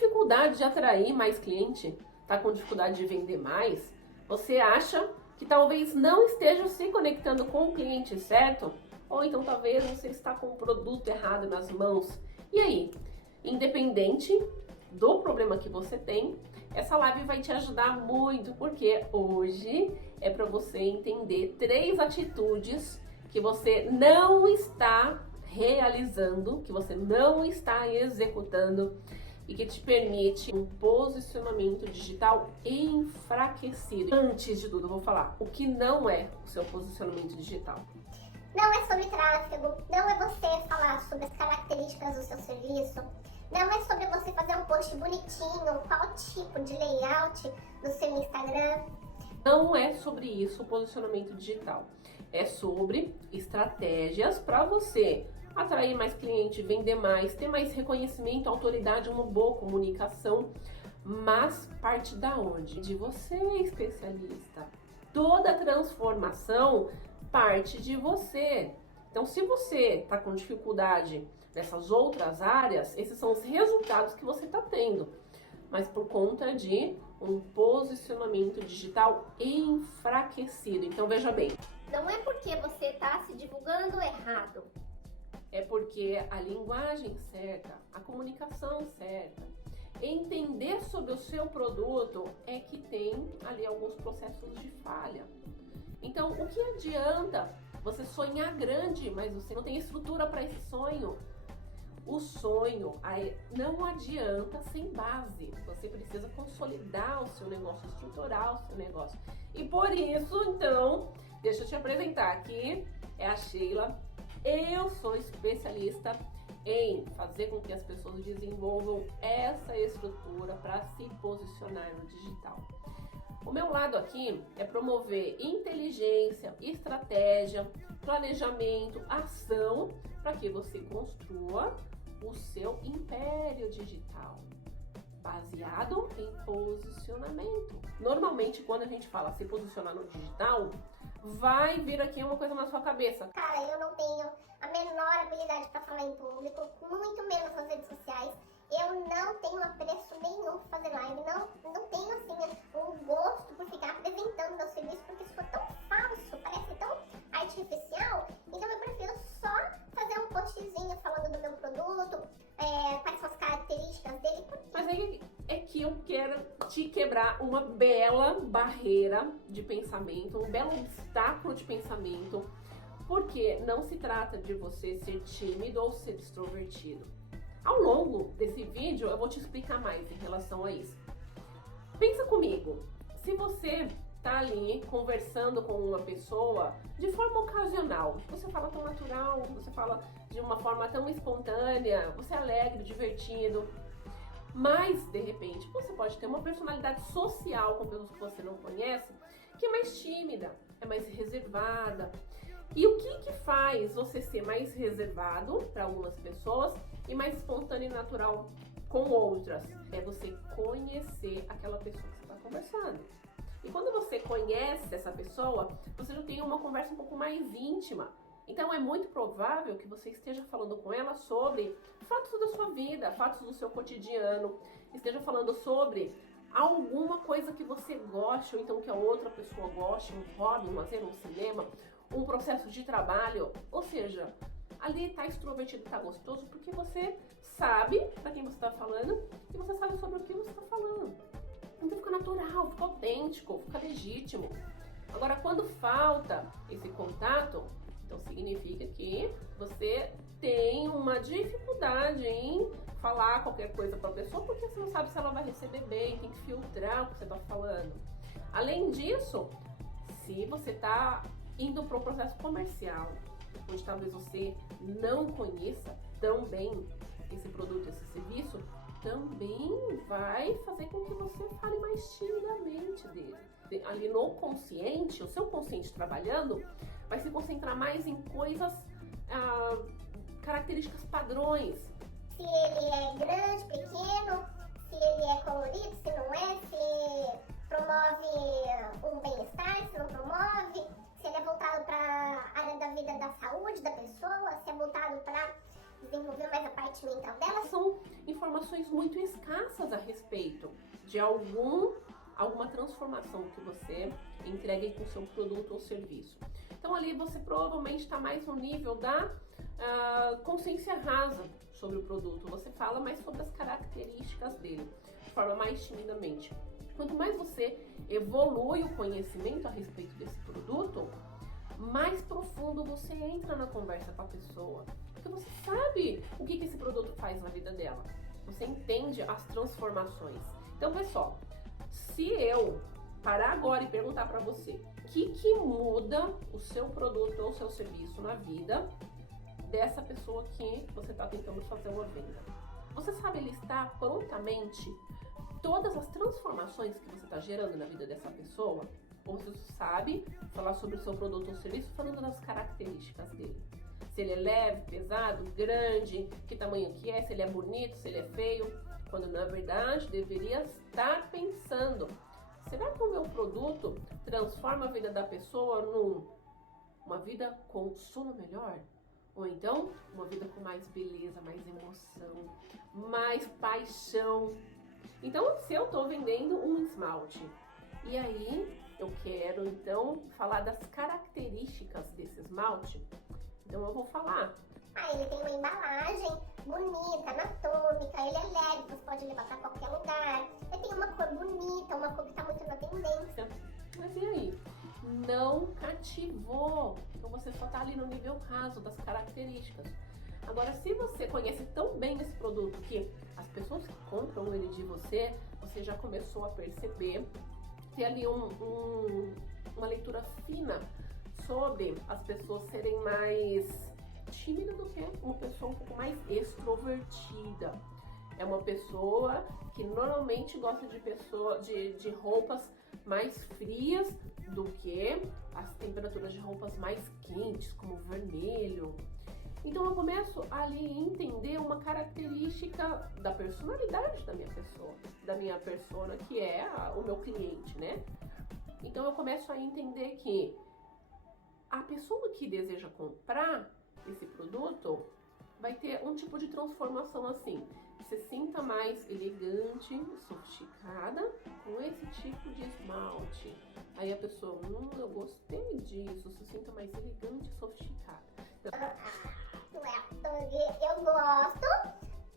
dificuldade de atrair mais cliente, está com dificuldade de vender mais, você acha que talvez não esteja se conectando com o cliente certo, ou então talvez você está com o produto errado nas mãos. E aí, independente do problema que você tem, essa live vai te ajudar muito, porque hoje é para você entender 3 atitudes que você não está realizando, que você não está executando e que te permite um posicionamento digital enfraquecido. Antes de tudo, eu vou falar o que não é o seu posicionamento digital. Não é sobre tráfego, não é você falar sobre as características do seu serviço, não é sobre você fazer um post bonitinho, qual tipo de layout do seu Instagram. Não é sobre isso o posicionamento digital. É sobre estratégias para você atrair mais cliente, vender mais, ter mais reconhecimento, autoridade, uma boa comunicação. Mas parte da onde? De você, especialista. Toda transformação parte de você. Então, se você está com dificuldade nessas outras áreas, esses são os resultados que você está tendo. Mas por conta de um posicionamento digital enfraquecido. Então, veja bem. Não é porque você está se divulgando errado. É porque a linguagem certa, a comunicação certa, entender sobre o seu produto é que tem ali alguns processos de falha. Então, o que adianta você sonhar grande, mas você não tem estrutura para esse sonho? O sonho não adianta sem base. Você precisa consolidar o seu negócio, estruturar o seu negócio. E por isso, então, deixa eu te apresentar aqui, é a Sheila. Eu sou especialista em fazer com que as pessoas desenvolvam essa estrutura para se posicionar no digital. O meu lado aqui é promover inteligência, estratégia, planejamento, ação, para que você construa o seu império digital, baseado em posicionamento. Normalmente, quando a gente fala se posicionar no digital, vai vir aqui uma coisa na sua cabeça. Cara, eu não tenho a menor habilidade para falar em público, muito menos nas redes sociais. Eu não tenho apreço nenhum por fazer live, não tenho assim um gosto por ficar apresentando meu serviço, porque isso for tão falso, parece tão artificial. Então eu prefiro só fazer um postzinho falando do meu produto, quais são as características dele. Mas aí é que eu quero te quebrar uma bela barreira de pensamento, um belo obstáculo de pensamento, porque não se trata de você ser tímido ou ser extrovertido. Ao longo desse vídeo eu vou te explicar mais em relação a isso. Pensa comigo, se você tá ali conversando com uma pessoa de forma ocasional, você fala tão natural, você fala de uma forma tão espontânea, você é alegre, divertido, mas de repente você pode ter uma personalidade social com pessoas que você não conhece, que é mais tímida, é mais reservada. E o que faz você ser mais reservado para algumas pessoas e mais espontâneo e natural com outras? É você conhecer aquela pessoa que você está conversando. E quando você conhece essa pessoa, você já tem uma conversa um pouco mais íntima. Então é muito provável que você esteja falando com ela sobre fatos da sua vida, fatos do seu cotidiano, esteja falando sobre alguma coisa que você goste, ou então que a outra pessoa goste, um hobby, um lazer, um cinema, um processo de trabalho. Ou seja, ali tá extrovertido, tá gostoso, porque você sabe para quem você está falando e você sabe sobre o que você está falando. Então fica natural, fica autêntico, fica legítimo. Agora, quando falta esse contato, então significa que você tem uma dificuldade em falar qualquer coisa para a pessoa, porque você não sabe se ela vai receber bem, tem que filtrar o que você está falando. Além disso, se você está indo para um processo comercial, onde talvez você não conheça tão bem esse produto, esse serviço, também vai fazer com que você fale mais timidamente dele. Ali no consciente, o seu consciente trabalhando, vai se concentrar mais em coisas, características padrões. Se ele é grande, pequeno, se ele é colorido, se não é, se promove um bem-estar, se não promove, se ele é voltado para a área da vida da saúde da pessoa, se é voltado para desenvolver mais a parte mental dela. São informações informações muito escassas a respeito de alguma transformação que você entregue com o seu produto ou serviço. Então ali você provavelmente está mais no nível da consciência rasa sobre o produto. Você fala mais sobre as características dele, de forma mais timidamente. Quanto mais você evolui o conhecimento a respeito desse produto, mais profundo você entra na conversa com a pessoa. Porque você sabe o que esse produto faz na vida dela. Você entende as transformações. Então, pessoal, se eu parar agora e perguntar para você o que muda o seu produto ou o seu serviço na vida dessa pessoa que você está tentando fazer uma venda, você sabe listar prontamente todas as transformações que você está gerando na vida dessa pessoa? Ou você sabe falar sobre o seu produto ou serviço falando das características dele? Se ele é leve, pesado, grande, que tamanho que é, se ele é bonito, se ele é feio, quando na verdade deveria estar pensando: será que o meu produto transforma a vida da pessoa numa vida com sono melhor? Ou então, uma vida com mais beleza, mais emoção, mais paixão? Então, se eu estou vendendo um esmalte, e aí eu quero então falar das características desse esmalte, então eu vou falar. Ele tem uma embalagem bonita, anatômica, ele é leve, você pode levar para qualquer lugar. Ele tem uma cor bonita, uma cor que está muito na tendência. Mas e aí? Não cativou. Então você só está ali no nível raso das características. Agora, se você conhece tão bem esse produto que as pessoas que compram ele de você, você já começou a perceber, ter ali uma leitura fina sobre as pessoas serem mais tímidas do que uma pessoa um pouco mais extrovertida. É uma pessoa que normalmente gosta de roupas mais frias do que as temperaturas de roupas mais quentes, como vermelho. Então eu começo ali a entender uma característica da personalidade da minha persona, que é o meu cliente, né? Então eu começo a entender que a pessoa que deseja comprar esse produto vai ter um tipo de transformação assim: se sinta mais elegante, sofisticada com esse tipo de esmalte. Aí a pessoa, eu gostei disso, se sinta mais elegante, sofisticada. Eu gosto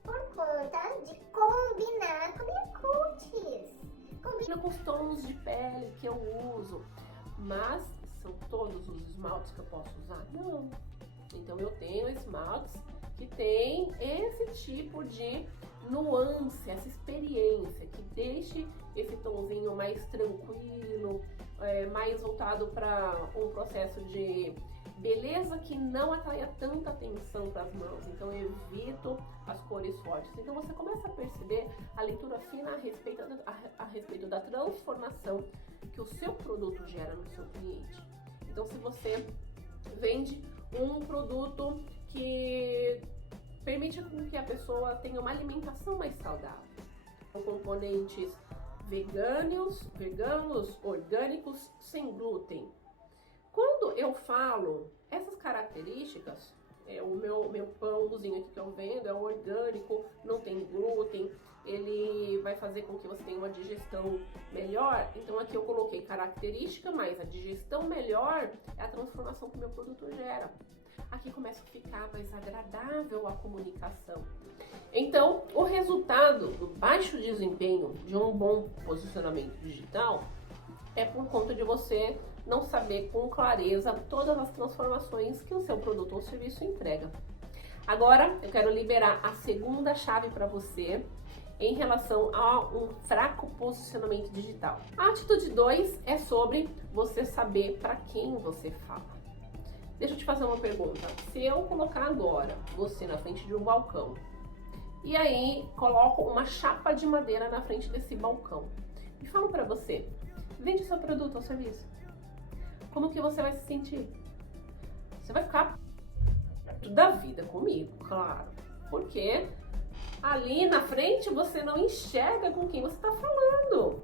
por conta de combinar com a minha cutis. Combina com os tons de pele que eu uso, mas são todos os esmaltes que eu posso usar? Não. Então eu tenho esmaltes que tem esse tipo de nuance, essa experiência, que deixe esse tonzinho mais tranquilo, mais voltado para um processo de beleza que não atraia tanta atenção para as mãos. Então eu evito as cores fortes. Então você começa a perceber a leitura fina a respeito da transformação que o seu produto gera no seu cliente. Então se você vende um produto que permite que a pessoa tenha uma alimentação mais saudável, com componentes veganos, orgânicos, sem glúten. Quando eu falo essas características, o meu pãozinho aqui que eu vendo é orgânico, não tem glúten, ele vai fazer com que você tenha uma digestão melhor. Então aqui eu coloquei característica, mas a digestão melhor é a transformação que o meu produto gera. Aqui começa a ficar mais agradável a comunicação. Então, o resultado do baixo desempenho de um bom posicionamento digital é por conta de você não saber com clareza todas as transformações que o seu produto ou serviço entrega. Agora, eu quero liberar a segunda chave para você em relação a um fraco posicionamento digital. A atitude 2 é sobre você saber para quem você fala. Deixa eu te fazer uma pergunta. Se eu colocar agora você na frente de um balcão e aí coloco uma chapa de madeira na frente desse balcão e falo para você: vende seu produto ou serviço. Como que você vai se sentir? Você vai ficar da vida comigo, claro. Porque ali na frente você não enxerga com quem você está falando.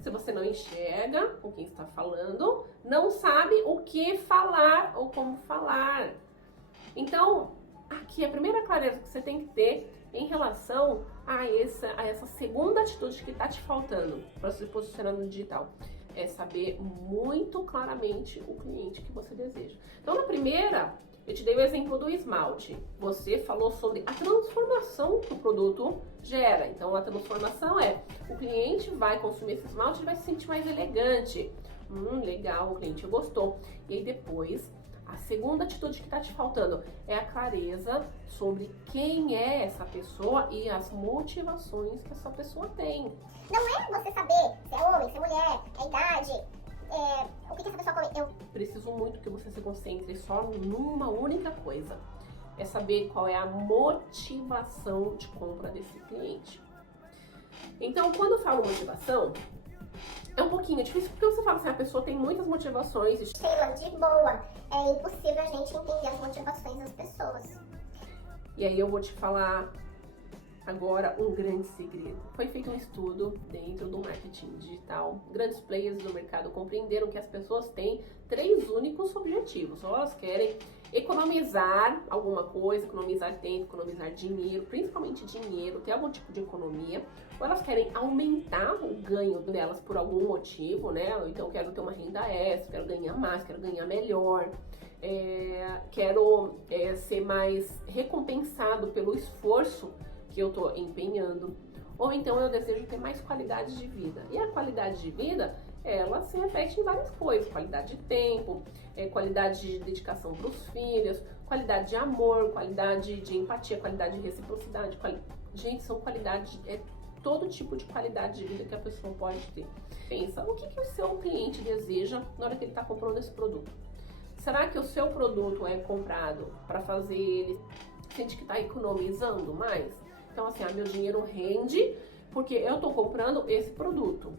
Se você não enxerga com quem está falando, não sabe o que falar ou como falar. Então, aqui a primeira clareza que você tem que ter em relação a essa segunda atitude que está te faltando para se posicionar no digital. É saber muito claramente o cliente que você deseja. Então, na primeira, eu te dei o exemplo do esmalte. Você falou sobre a transformação que o produto gera. Então, a transformação é, o cliente vai consumir esse esmalte e vai se sentir mais elegante. Legal, o cliente gostou. E aí depois, a segunda atitude que está te faltando é a clareza sobre quem é essa pessoa e as motivações que essa pessoa tem. Não é você saber se é homem, se é mulher, a idade, o que essa pessoa come. Eu preciso muito que você se concentre só numa única coisa. É saber qual é a motivação de compra desse cliente. Então, quando eu falo motivação, é um pouquinho difícil, porque você fala assim, a pessoa tem muitas motivações. Sei lá, de boa, é impossível a gente entender as motivações das pessoas. E aí eu vou te falar agora um grande segredo. Foi feito um estudo dentro do marketing digital. Grandes players do mercado compreenderam que as pessoas têm 3 únicos objetivos. Ou elas querem economizar alguma coisa, economizar tempo, economizar dinheiro, principalmente dinheiro, ter algum tipo de economia, ou elas querem aumentar o ganho delas por algum motivo, né? Então, quero ter uma renda extra, quero ganhar mais, quero ganhar melhor, quero ser mais recompensado pelo esforço que eu tô empenhando, ou então eu desejo ter mais qualidade de vida. E a qualidade de vida, ela se reflete em várias coisas: qualidade de tempo, qualidade de dedicação para os filhos, qualidade de amor, qualidade de empatia, qualidade de reciprocidade. Gente, são qualidades, todo tipo de qualidade de vida que a pessoa pode ter. Pensa, o que o seu cliente deseja na hora que ele está comprando esse produto? Será que o seu produto é comprado para fazer ele sentir que está economizando mais? Então, assim, meu dinheiro rende porque eu estou comprando esse produto.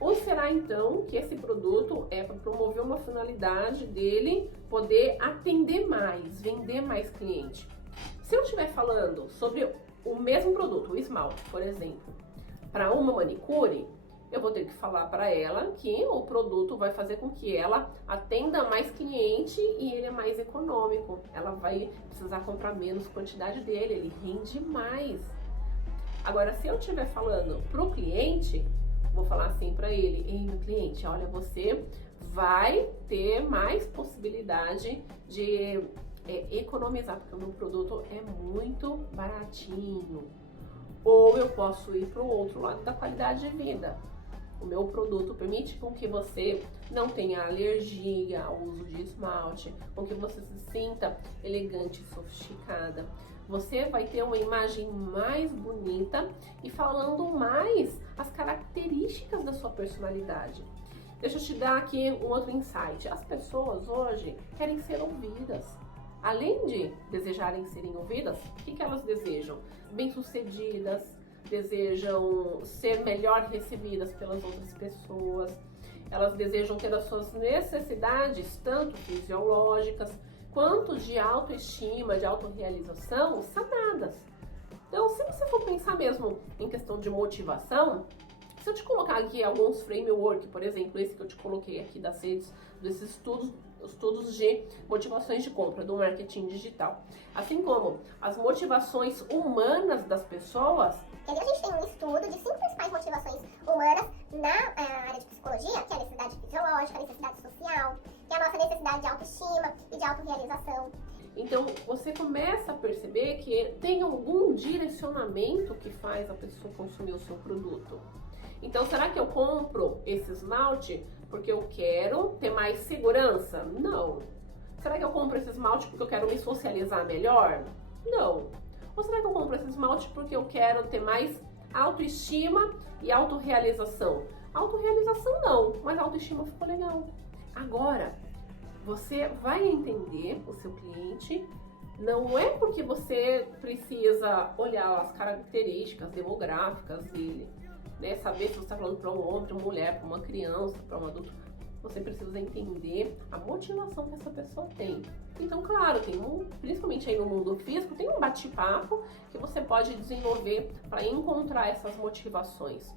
Ou será, então, que esse produto é para promover uma finalidade dele poder atender mais, vender mais cliente? Se eu estiver falando sobre o mesmo produto, o esmalte, por exemplo, para uma manicure, eu vou ter que falar para ela que o produto vai fazer com que ela atenda mais cliente e ele é mais econômico. Ela vai precisar comprar menos quantidade dele, ele rende mais. Agora, se eu estiver falando para o cliente, vou falar assim para ele: ei, meu cliente, olha, você vai ter mais possibilidade de economizar, porque o meu produto é muito baratinho. Ou eu posso ir para o outro lado da qualidade de vida. O meu produto permite com que você não tenha alergia ao uso de esmalte, com que você se sinta elegante e sofisticada. Você vai ter uma imagem mais bonita e falando mais as características da sua personalidade. Deixa eu te dar aqui um outro insight. As pessoas hoje querem ser ouvidas. Além de desejarem serem ouvidas, o que elas desejam? Bem-sucedidas, desejam ser melhor recebidas pelas outras pessoas, elas desejam ter as suas necessidades, tanto fisiológicas, quanto de autoestima, de autorrealização, sanadas. Então, se você for pensar mesmo em questão de motivação, se eu te colocar aqui alguns framework, por exemplo, esse que eu te coloquei aqui das redes, desses estudos de motivações de compra do marketing digital, assim como as motivações humanas das pessoas. A gente tem um estudo de 5 principais motivações humanas na área de psicologia, que é a necessidade fisiológica, a necessidade social, que é a nossa necessidade de autoestima e de autorrealização. Então, você começa a perceber que tem algum direcionamento que faz a pessoa consumir o seu produto. Então, será que eu compro esse esmalte porque eu quero ter mais segurança? Não. Será que eu compro esse esmalte porque eu quero me socializar melhor? Não. Ou será que eu compro esse esmalte porque eu quero ter mais autoestima e autorrealização? Autorrealização não, mas autoestima ficou legal. Agora, você vai entender o seu cliente. Não é porque você precisa olhar as características demográficas dele, né? Saber se você está falando para um homem, para uma mulher, para uma criança, para um adulto. Você precisa entender a motivação que essa pessoa tem. Então, claro, principalmente aí no mundo físico, tem um bate-papo que você pode desenvolver para encontrar essas motivações.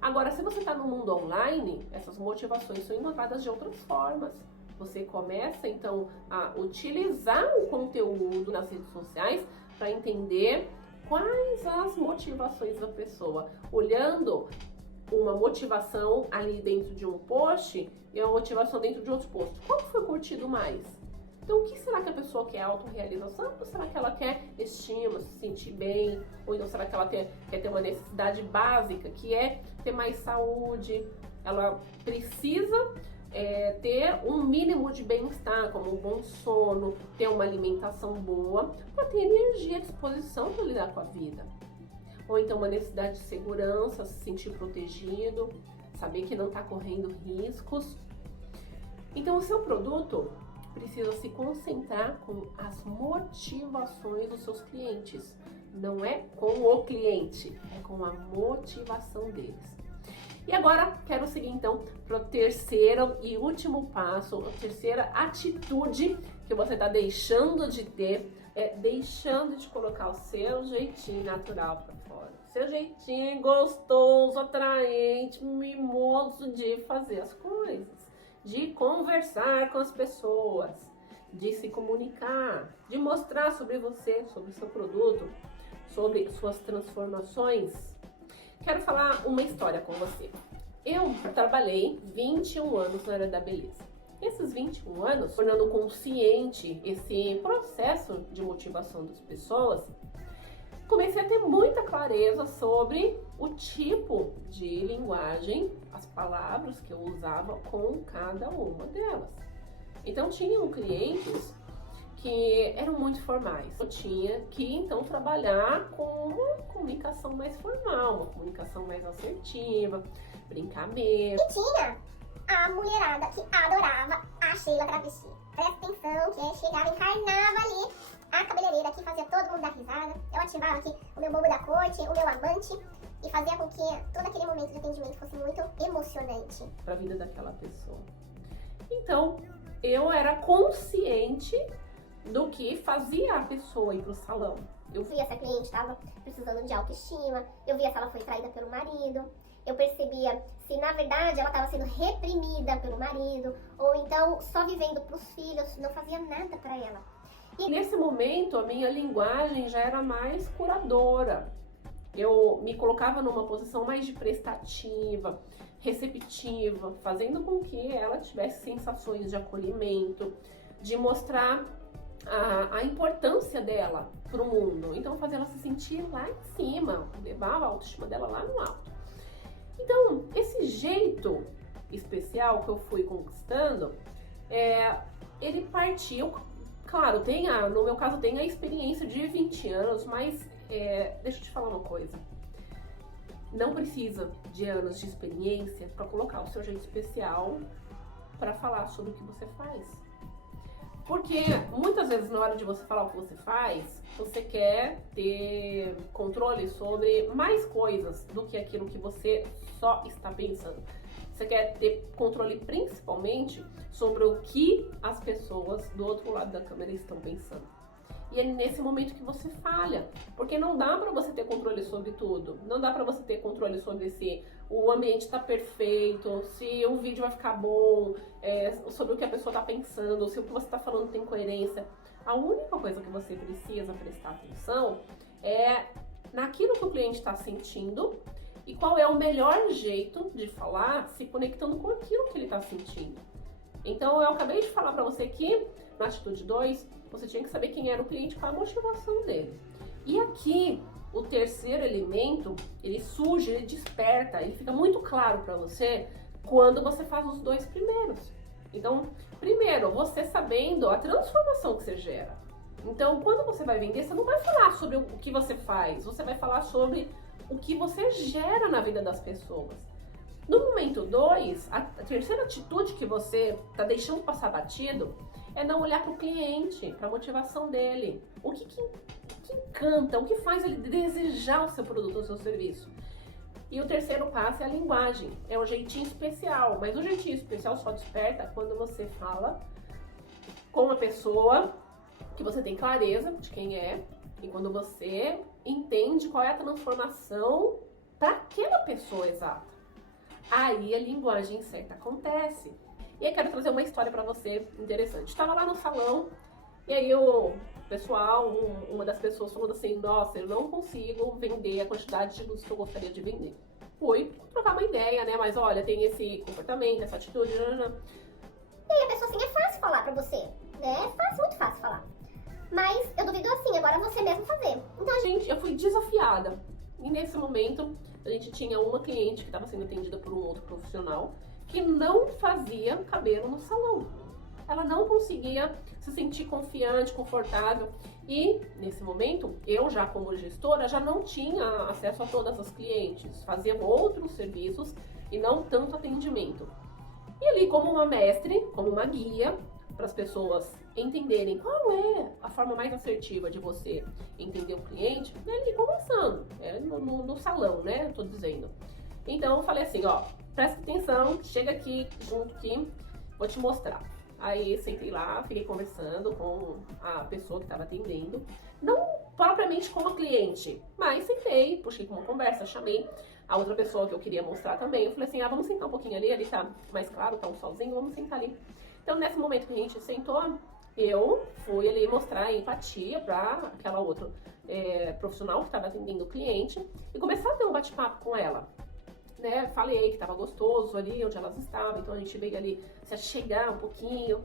Agora, se você está no mundo online, essas motivações são encontradas de outras formas. Você começa, então, a utilizar o conteúdo nas redes sociais para entender quais as motivações da pessoa, olhando uma motivação ali dentro de um post e uma motivação dentro de outro post. Qual que foi curtido mais? Então, o que será que a pessoa quer? Autorrealização? Ou será que ela quer estima, se sentir bem? Ou então será que ela quer ter uma necessidade básica, que é ter mais saúde? Ela precisa ter um mínimo de bem-estar, como um bom sono, ter uma alimentação boa, para ter energia, disposição para lidar com a vida. Ou então uma necessidade de segurança, se sentir protegido, saber que não está correndo riscos. Então, o seu produto precisa se concentrar com as motivações dos seus clientes. Não é com o cliente, é com a motivação deles. E agora, quero seguir então para o terceiro e último passo, a terceira atitude que você está deixando de ter, deixando de colocar o seu jeitinho natural para fora. Seu jeitinho gostoso, atraente, mimoso de fazer as coisas. De conversar com as pessoas, de se comunicar, de mostrar sobre você, sobre o seu produto, sobre suas transformações. Quero falar uma história com você. Eu trabalhei 21 anos na área da beleza. Esses 21 anos, tornando consciente esse processo de motivação das pessoas, comecei a ter muita clareza sobre o tipo de linguagem, as palavras que eu usava com cada uma delas. Então, tinham clientes que eram muito formais. Eu tinha que, então, trabalhar com uma comunicação mais formal, uma comunicação mais assertiva, brincar mesmo. E tinha a mulherada que adorava a Sheila travesti. Presta atenção que chegava, encarnava ali a cabeleireira que fazia todo mundo dar risada. Eu ativava aqui o meu bobo da corte, o meu amante, e fazia com que todo aquele momento de atendimento fosse muito emocionante para a vida daquela pessoa. Então, eu era consciente do que fazia a pessoa ir pro salão. Eu via se a cliente estava precisando de autoestima, eu via se ela foi traída pelo marido, eu percebia se na verdade ela estava sendo reprimida pelo marido, ou então só vivendo pros filhos, não fazia nada para ela. E nesse momento, a minha linguagem já era mais curadora. Eu me colocava numa posição mais de prestativa, receptiva, fazendo com que ela tivesse sensações de acolhimento, de mostrar a importância dela para o mundo. Então, fazer ela se sentir lá em cima, levava a autoestima dela lá no alto. Então, esse jeito especial que eu fui conquistando, ele partiu. Claro, no meu caso tem a experiência de 20 anos, mas deixa eu te falar uma coisa. Não precisa de anos de experiência para colocar o seu jeito especial para falar sobre o que você faz. Porque muitas vezes na hora de você falar o que você faz, você quer ter controle sobre mais coisas do que aquilo que você só está pensando. Você quer ter controle principalmente sobre o que as pessoas do outro lado da câmera estão pensando. E é nesse momento que você falha, porque não dá para você ter controle sobre tudo. Não dá para você ter controle sobre se o ambiente está perfeito, se o vídeo vai ficar bom, sobre o que a pessoa está pensando, se o que você está falando tem coerência. A única coisa que você precisa prestar atenção é naquilo que o cliente está sentindo e qual é o melhor jeito de falar, se conectando com aquilo que ele está sentindo. Então, eu acabei de falar para você que, na atitude 2, você tinha que saber quem era o cliente, qual a motivação dele. E aqui, o terceiro elemento, ele surge, ele desperta, ele fica muito claro para você quando você faz os dois primeiros. Então, primeiro, você sabendo a transformação que você gera. Então, quando você vai vender, você não vai falar sobre o que você faz, você vai falar sobre o que você gera na vida das pessoas. No momento 2, a terceira atitude que você está deixando passar batido é não olhar para o cliente, para a motivação dele. O que encanta, o que faz ele desejar o seu produto ou o seu serviço. E o terceiro passo é a linguagem, é o jeitinho especial. Mas o jeitinho especial só desperta quando você fala com a pessoa que você tem clareza de quem é e quando você entende qual é a transformação para aquela pessoa exata. Aí a linguagem certa acontece. E eu quero trazer uma história para você interessante. Estava lá no salão E aí uma das pessoas falou assim, nossa, eu não consigo vender a quantidade de luz que eu gostaria de vender. Fui trocar uma ideia, né? Mas olha, tem esse comportamento, essa atitude. E aí a pessoa assim, é fácil falar pra você, né? É fácil, muito fácil falar. Mas eu duvido assim, agora você mesmo fazer. Então, Gente, eu fui desafiada. E nesse momento, a gente tinha uma cliente que estava sendo atendida por um outro profissional que não fazia cabelo no salão. Ela não conseguia se sentir confiante, confortável. E nesse momento, eu já como gestora, já não tinha acesso a todas as clientes. Fazia outros serviços e não tanto atendimento. E ali como uma mestre, como uma guia, para as pessoas entenderem qual é a forma mais assertiva de você entender o cliente, né, ali conversando, no salão, né, tô dizendo. Então eu falei assim, ó, presta atenção, chega aqui, junto aqui, vou te mostrar. Aí sentei lá, fiquei conversando com a pessoa que estava atendendo, não propriamente com a cliente, mas sentei, puxei com uma conversa, chamei a outra pessoa que eu queria mostrar também. Eu falei assim, vamos sentar um pouquinho ali tá mais claro, tá um solzinho, vamos sentar ali. Então nesse momento que a gente sentou, eu fui ali mostrar empatia para aquela outra profissional que estava atendendo o cliente e começar a ter um bate-papo com ela. Né, falei que tava gostoso ali onde elas estavam, então a gente veio ali se achegar um pouquinho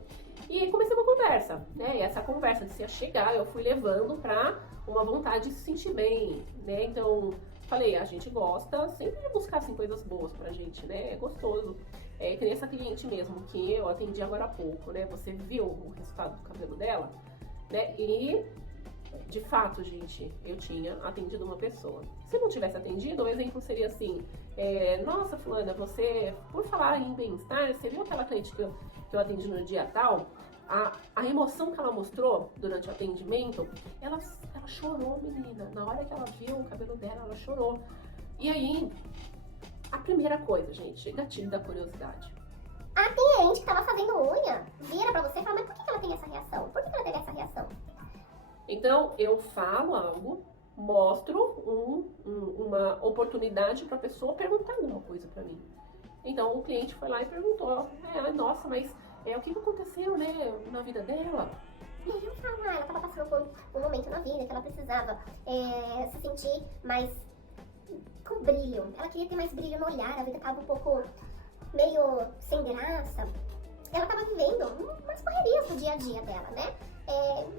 e comecei uma conversa, né? E essa conversa de se achegar eu fui levando pra uma vontade de se sentir bem, né? Então falei, a gente gosta sempre de buscar assim, coisas boas pra gente, né? É gostoso. É que nem essa cliente mesmo que eu atendi agora há pouco, né? Você viu o resultado do cabelo dela, né? E de fato, gente, eu tinha atendido uma pessoa. Se não tivesse atendido, o exemplo seria assim, nossa, fulana, você, por falar em bem-estar, você viu aquela cliente que eu atendi no dia tal? A emoção que ela mostrou durante o atendimento, ela chorou, menina. Na hora que ela viu o cabelo dela, ela chorou. E aí, a primeira coisa, gente, gatilho da curiosidade. A cliente que tava fazendo unha vira pra você e fala, mas por que ela tem essa reação? Por que ela teve essa reação? Então, eu falo algo, mostro uma oportunidade para a pessoa perguntar alguma coisa para mim. Então, o cliente foi lá e perguntou, nossa, mas o que aconteceu, né, na vida dela? E aí eu falo, ela estava passando por um momento na vida que ela precisava se sentir mais com brilho. Ela queria ter mais brilho no olhar, a vida estava um pouco meio sem graça. Ela estava vivendo umas correrias do dia a dia dela, né?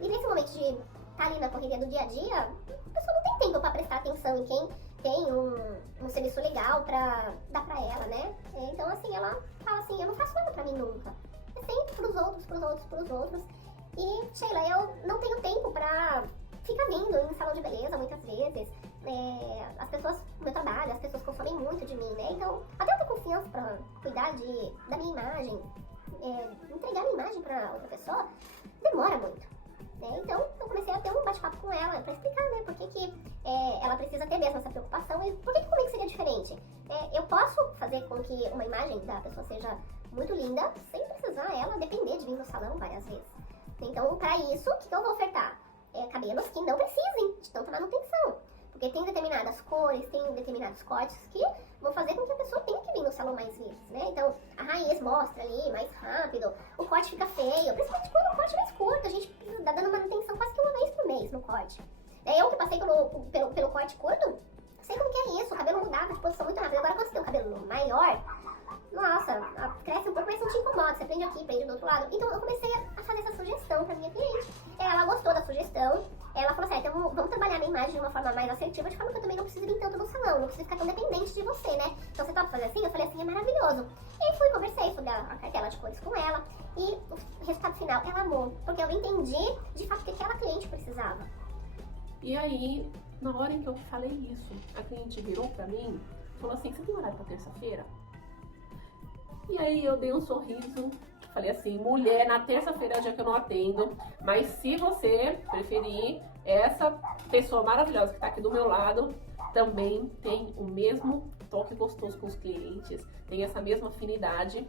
E nesse momento de estar ali na correria do dia a dia, a pessoa não tem tempo para prestar atenção em quem tem um serviço legal para dar para ela, né? Então, assim, ela fala assim, eu não faço nada para mim nunca. É sempre pros outros. E, Sheila, eu não tenho tempo para ficar vindo em salão de beleza muitas vezes. As pessoas, o meu trabalho, as pessoas consomem muito de mim, né? Então, até eu ter confiança para cuidar da minha imagem, entregar minha imagem para outra pessoa, demora muito. Então, eu comecei a ter um bate-papo com ela para explicar, né, por que ela precisa ter mesmo essa preocupação e por que comigo seria diferente. Eu posso fazer com que uma imagem da pessoa seja muito linda sem precisar ela depender de vir no salão várias vezes. Então, para isso, o que eu vou ofertar? Cabelos que não precisem de tanta manutenção. Porque tem determinadas cores, tem determinados cortes que vão fazer com que a pessoa tenha que vir no salão mais vezes, né? Então, a raiz mostra ali mais rápido, o corte fica feio, principalmente quando o corte é mais curto, a gente precisa dar dando manutenção quase que uma vez por mês no corte. Eu que passei pelo corte curto, sei como que é isso, o cabelo mudava de posição muito rápido. Agora, quando você tem um cabelo maior, nossa, cresce um pouco, mas não te incomoda, você prende aqui, prende do outro lado. Então, eu comecei a fazer essa sugestão pra minha cliente. Ela gostou da sugestão. Ela falou assim, então vamos trabalhar minha imagem de uma forma mais assertiva, de forma que eu também não preciso vir tanto no salão, não preciso ficar tão dependente de você, né? Então você topa fazer assim? Eu falei assim, é maravilhoso. E aí conversei sobre a cartela de cores com ela, e o resultado final, ela amou, porque eu entendi, de fato, o que aquela cliente precisava. E aí, na hora em que eu falei isso, a cliente virou pra mim e falou assim, você tem horário pra terça-feira? E aí eu dei um sorriso, falei assim, mulher, na terça-feira é o dia que eu não atendo, mas se você preferir, essa pessoa maravilhosa que tá aqui do meu lado também tem o mesmo toque gostoso com os clientes, tem essa mesma afinidade.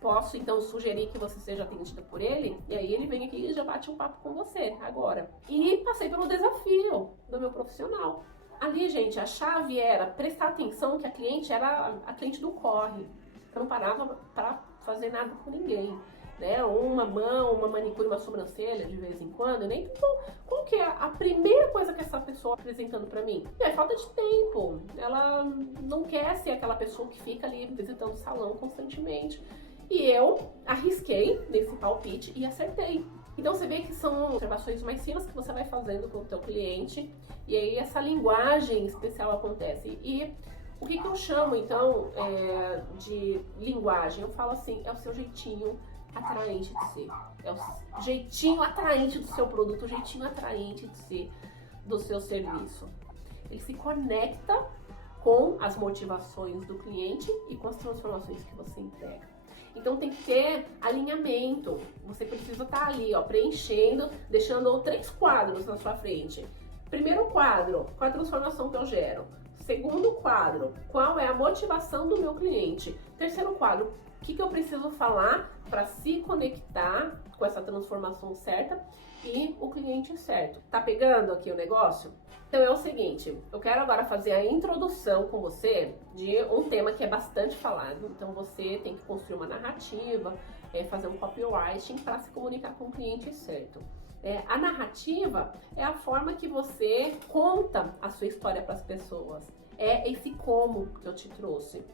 Posso então sugerir que você seja atendida por ele? E aí ele vem aqui e já bate um papo com você agora. E passei pelo desafio do meu profissional. Ali, gente, a chave era prestar atenção que a cliente era a cliente do corre. Eu não parava para fazer nada com ninguém. né? Uma mão, uma manicure, uma sobrancelha de vez em quando, nem tudo. Qual que é a primeira coisa que essa pessoa tá apresentando pra mim? É falta de tempo. Ela não quer ser aquela pessoa que fica ali visitando o salão constantemente. E eu arrisquei nesse palpite e acertei. Então você vê que são observações mais finas que você vai fazendo com o teu cliente, e aí essa linguagem especial acontece. E o que eu chamo então de linguagem? Eu falo assim, é o seu jeitinho atraente de ser. É o jeitinho atraente do seu produto, o jeitinho atraente de ser do seu serviço. Ele se conecta com as motivações do cliente e com as transformações que você entrega. Então tem que ter alinhamento. Você precisa estar ali, ó, preenchendo, deixando 3 quadros na sua frente. Primeiro quadro, qual a transformação que eu gero? Segundo quadro, qual é a motivação do meu cliente? Terceiro quadro, o que eu preciso falar para se conectar com essa transformação certa e o cliente certo. Tá pegando aqui o negócio? Então é o seguinte, eu quero agora fazer a introdução com você de um tema que é bastante falado. Então você tem que construir uma narrativa, fazer um copywriting para se comunicar com o cliente certo. A narrativa é a forma que você conta a sua história para as pessoas. É esse como que eu te trouxe.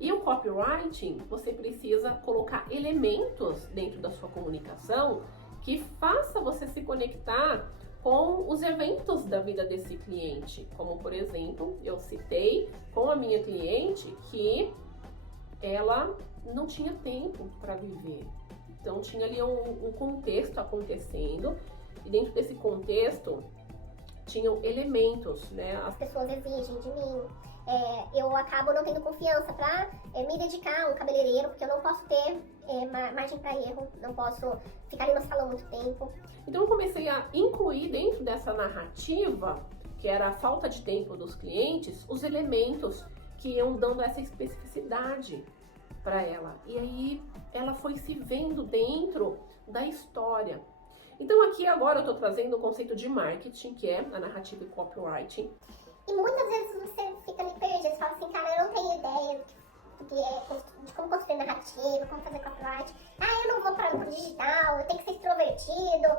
E o copywriting, você precisa colocar elementos dentro da sua comunicação que faça você se conectar com os eventos da vida desse cliente. Como, por exemplo, eu citei com a minha cliente que ela não tinha tempo para viver. Então, tinha ali um contexto acontecendo e dentro desse contexto tinham elementos, né? As pessoas exigem de mim. Eu acabo não tendo confiança para me dedicar a um cabeleireiro, porque eu não posso ter margem para erro, não posso ficar ali no salão muito tempo. Então eu comecei a incluir dentro dessa narrativa, que era a falta de tempo dos clientes, os elementos que iam dando essa especificidade para ela. E aí ela foi se vendo dentro da história. Então aqui agora eu estou trazendo o conceito de marketing, que é a narrativa e copywriting. E muitas vezes você fica ali perdido, você fala assim, cara, eu não tenho ideia de como construir narrativa, como fazer copyright. Eu não vou para o digital, eu tenho que ser extrovertido.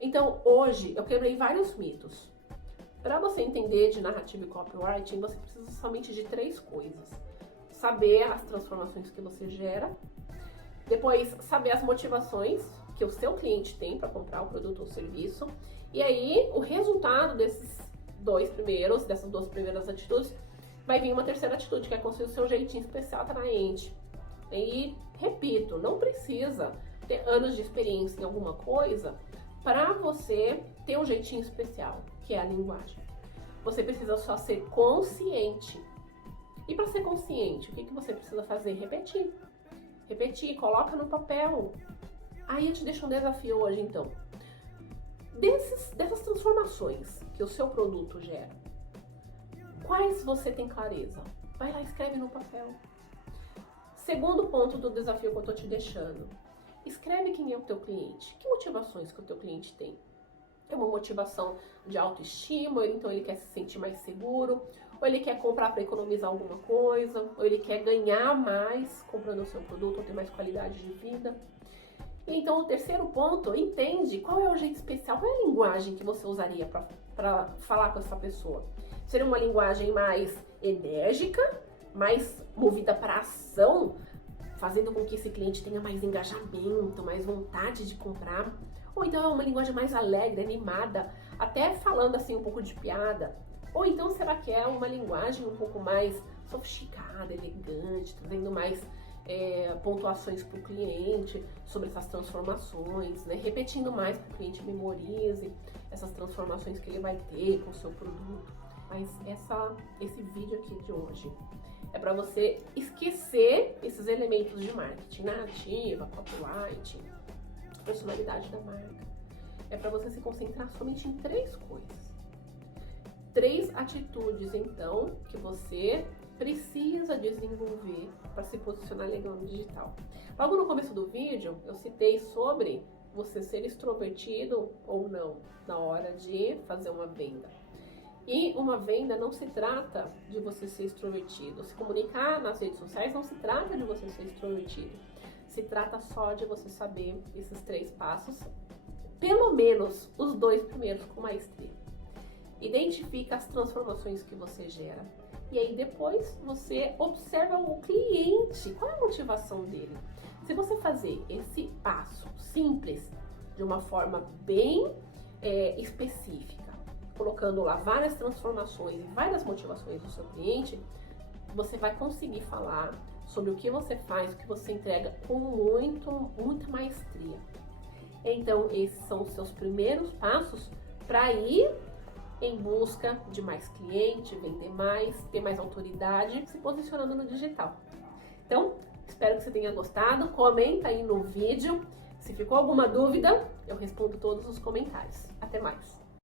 Então hoje eu quebrei vários mitos. Para você entender de narrativa e copywriting, você precisa somente de 3 coisas. Saber as transformações que você gera, depois saber as motivações que o seu cliente tem para comprar o produto ou serviço, e aí o resultado dessas 2 primeiras atitudes, vai vir uma terceira atitude, que é construir o seu jeitinho especial atraente. E, repito, não precisa ter anos de experiência em alguma coisa para você ter um jeitinho especial, que é a linguagem. Você precisa só ser consciente. E para ser consciente, o que você precisa fazer? Repetir. Repetir, coloca no papel. Aí eu te deixo um desafio hoje, então. Dessas transformações que o seu produto gera, quais você tem clareza? Vai lá e escreve no papel. Segundo ponto do desafio que eu tô te deixando. Escreve quem é o teu cliente. Que motivações que o teu cliente tem? É uma motivação de autoestima, então ele quer se sentir mais seguro, ou ele quer comprar para economizar alguma coisa, ou ele quer ganhar mais comprando o seu produto, ou ter mais qualidade de vida. Então, o terceiro ponto, entende qual é o jeito especial, qual é a linguagem que você usaria para falar com essa pessoa. Seria uma linguagem mais enérgica, mais movida para ação, fazendo com que esse cliente tenha mais engajamento, mais vontade de comprar. Ou então é uma linguagem mais alegre, animada, até falando assim um pouco de piada. Ou então será que é uma linguagem um pouco mais sofisticada, elegante, trazendo mais pontuações para o cliente sobre essas transformações, né? Repetindo mais para o cliente memorize essas transformações que ele vai ter com o seu produto. Mas esse vídeo aqui de hoje é para você esquecer esses elementos de marketing, narrativa, copywriting, personalidade da marca. É para você se concentrar somente em 3 coisas. 3 atitudes, então, que você precisa desenvolver para se posicionar legal no digital. Logo no começo do vídeo, eu citei sobre você ser extrovertido ou não na hora de fazer uma venda. E uma venda não se trata de você ser extrovertido. Se comunicar nas redes sociais não se trata de você ser extrovertido. se trata só de você saber esses 3 passos, pelo menos os 2 primeiros com maestria. Identifica as transformações que você gera. E aí depois você observa o cliente, qual é a motivação dele. Se você fazer esse passo simples, de uma forma bem específica, colocando lá várias transformações e várias motivações do seu cliente, você vai conseguir falar sobre o que você faz, o que você entrega com muita maestria. Então, esses são os seus primeiros passos para ir em busca de mais cliente, vender mais, ter mais autoridade, se posicionando no digital. Então, espero que você tenha gostado. Comenta aí no vídeo. Se ficou alguma dúvida, eu respondo todos os comentários. Até mais!